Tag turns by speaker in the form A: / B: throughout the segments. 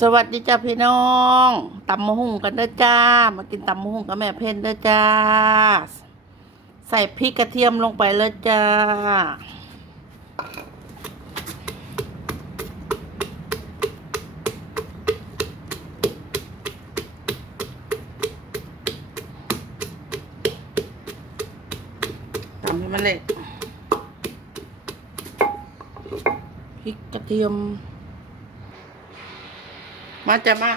A: สวัสดีจ้าพี่น้องตำมะฮุ่งกันเด้อจ้า มากินตำมะฮุ่งกับแม่เพนเด้อจ้า ใส่พริกกระเทียมลงไปเลยจ้า ตำให้มันเละพริกกระเทียม มาจะมา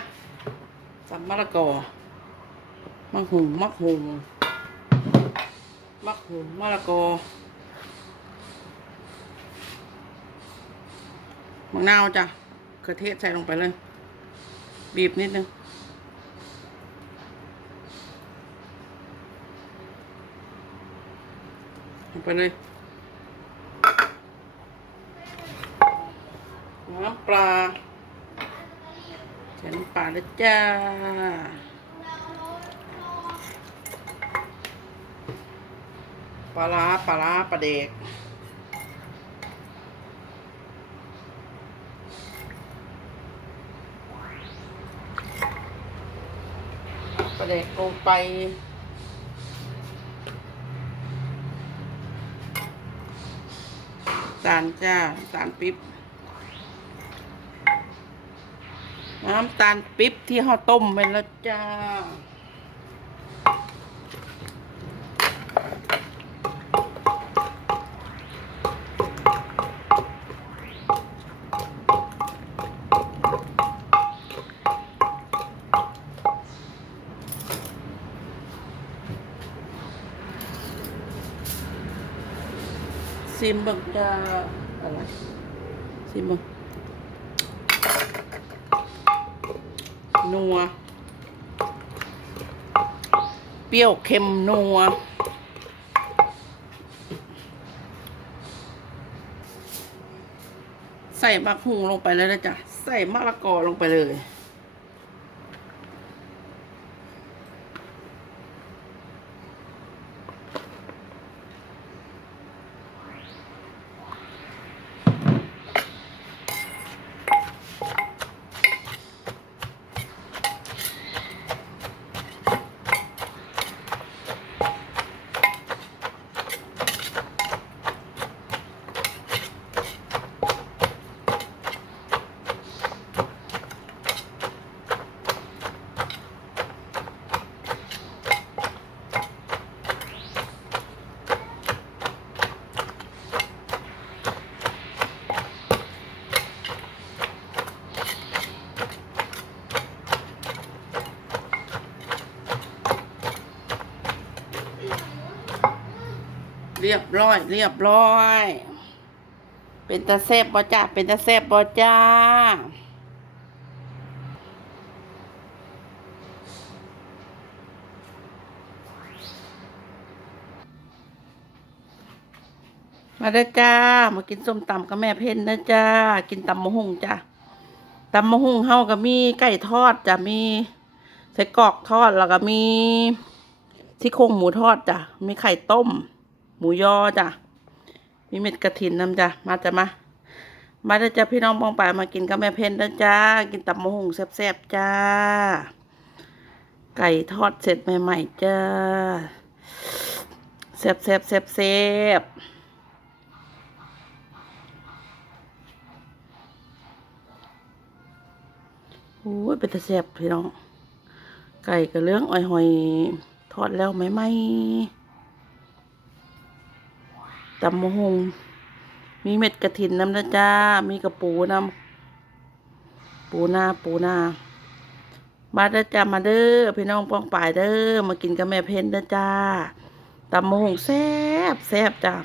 A: สัมมะละกอมะหุงมะหุงมะหุงมะละกอมะนาวจ้ะกระเทศใส่ลงไปเลย บีบนิดนึงลงไปเลยน้ำปลา ใส่น้ำปลาแล้วจ้า ปลาร้าปลาร้าปลาเด็กปลาเด็กลงไปตาลจ้าตาลปิ๊บ น้ำตาลปิ๊บที่ห่อต้มไปแล้วจ้า ซิมเบังจ้าอะไรซิมเบัง นัว เปรี้ยวเค็มนัว ใส่มะฮุงลงไปเลยนะจ๊ะ ใส่มะละกอลงไปเลย รียบร้อย เรียบร้อย เป็นตาแซบบ่จ้าเป็นตาแซบบ่จ้ามาเด้จ้า มากินส้มตำกับแม่เพ็ญนะจ้า กินตำมะฮุ่งจ้าตำมะฮุ่งเฮาก็มีไก่ทอดจ้ะมีไส้กรอกทอดแล้วก็มีซี่โครงหมูทอดจ้ะมีไข่ต้ม หมูยอจ้ะมีเม็ดกระถินน้ำจ้ะมาจ้ะมามาเด้อจ้าพี่น้องบองไปมากินกับแม่เพ็ญนะจ้า กินตำมะฮุงแซ่บๆจ้า ไก่ทอดเสร็จใหม่ๆจ้าแซ่บๆแซ่บแซ่บๆโอ้ยเป็นตะแซ่บพี่น้อง ไก่กับเรื่องอ้อยหอยทอดแล้วไหมไหม ตำมะฮงมีเม็ดกระถินน้ำนะจ้า มีกระปูน้ำปูนาปูนา มาเด้อจ้ามาเด้อพี่น้องป้องป่ายเด้อมากินกับแม่เพนเด้อจ้าตำมะฮงแซ่บแซ่บจ้า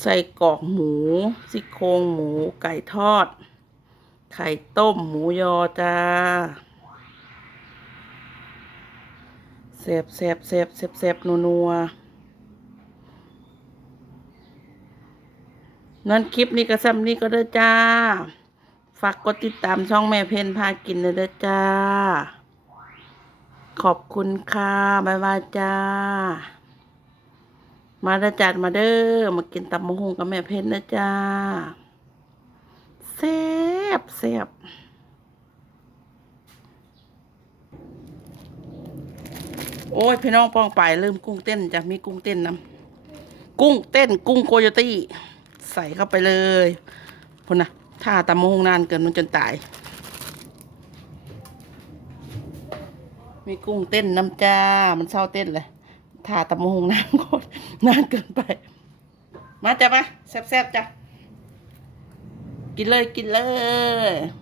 A: ใส่กรอกหมูซี่โครงหมูไก่ทอด ไข่ต้มหมูยอจ้าแซบแซบแซบแซบแซบนัวนัวนั่นคลิปนี้ก็ซ้ำนี้ก็เด้อจ้า ฝากกดติดตามช่องแม่เพนพากินเด้อจ้า ขอบคุณค่ะบายบายจ้า มาเด้อจัดมาเด้อ มากินตำมะฮุงกับแม่เพชรนะจ้าแซ่ บแซ่บโอ้ย พี่น้องป้องไปลืมกุ้งเต้นจะมีกุ้งเต้นนำกุ้งเต้น กุ้งโกโยตี้ ใส่เข้าไปเลยพุ่นนะถ้าตำมงนานเกินมันจนตาย มีกุ้งเต้นน้ำจ้า มันเศร้าเต้นเลยถ่าตะมงนานโคตรนานเกินไป มาจ้ะมาแซ่บๆจ้ะ กินเลยกินเลย